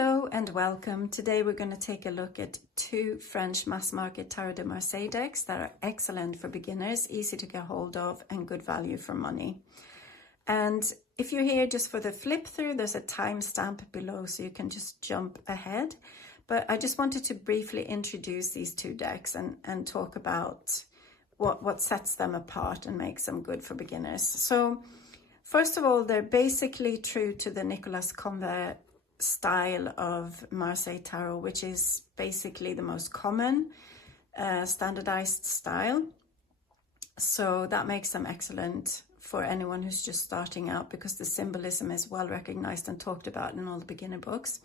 Hello and welcome. Today we're going to take a look at two French mass market Tarot de Marseille decks that are excellent for beginners, easy to get hold of and good value for money. And if you're here just for the flip through, there's a timestamp below so you can just jump ahead. But I just wanted to briefly introduce these two decks and talk about what sets them apart and makes them good for beginners. So first of all, they're basically true to the Nicolas Convert style of Marseille Tarot, which is basically the most common standardized style. So that makes them excellent for anyone who's just starting out because the symbolism is well recognized and talked about in all the beginner books.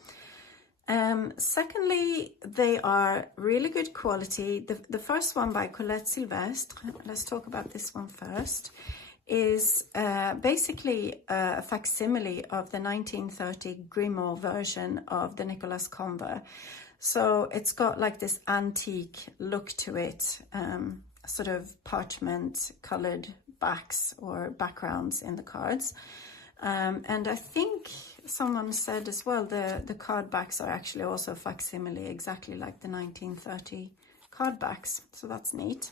Secondly, they are really good quality. The first one by Colette Sylvestre, let's talk about this one first, is basically a facsimile of the 1930 Grimaud version of the Nicolas Convert. So it's got like this antique look to it, sort of parchment colored backs or backgrounds in the cards. And I think someone said as well, the card backs are actually also facsimile, exactly like the 1930 card backs. So that's neat.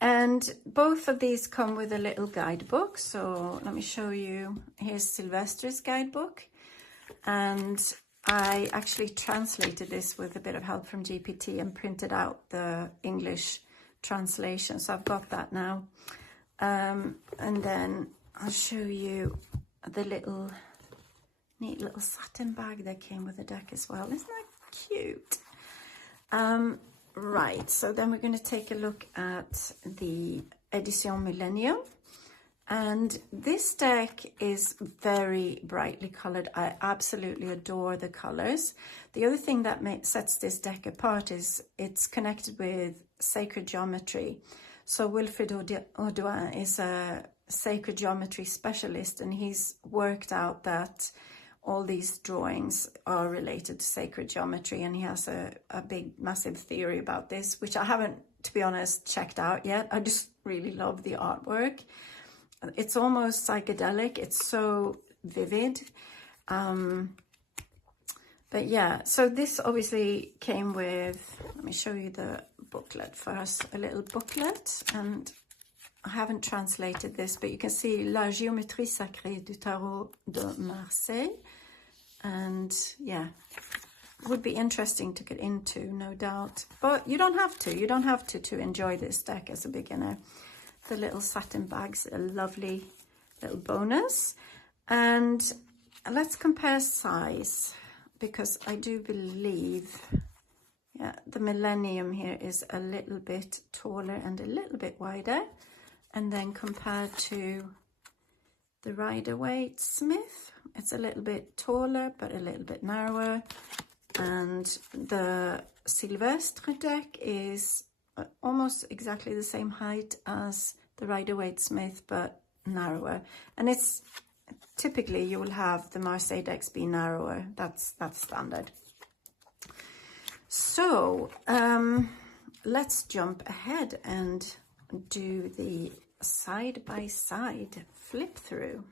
And both of these come with a little guidebook. So let me show you. Here's Sylvestre's guidebook. And I actually translated this with a bit of help from GPT and printed out the English translation. So I've got that now. And then I'll show you the neat little satin bag that came with the deck as well. Isn't that cute? Right, so then we're going to take a look at the Edition Millennium. And this deck is very brightly colored. I absolutely adore the colors. The other thing that sets this deck apart is it's connected with sacred geometry. So Wilfred Audouin is a sacred geometry specialist, and he's worked out that all these drawings are related to sacred geometry, and he has a big, massive theory about this, which I haven't, to be honest, checked out yet. I just really love the artwork. It's almost psychedelic. It's so vivid. But yeah, so this obviously came with, let me show you the booklet first, a little booklet, and I haven't translated this, but you can see La Géométrie Sacrée du Tarot de Marseille. And yeah, it would be interesting to get into, no doubt. But you don't have to. You don't have to enjoy this deck as a beginner. The little satin bag's a lovely little bonus. And let's compare size, because I do believe, yeah, the Millennium here is a little bit taller and a little bit wider. And then compared to the Rider-Waite Smith, it's a little bit taller, but a little bit narrower. And the Sylvestre deck is almost exactly the same height as the Rider-Waite Smith, but narrower. And it's typically, you will have the Marseille decks be narrower. That's standard. So let's jump ahead and do the side-by-side flip through.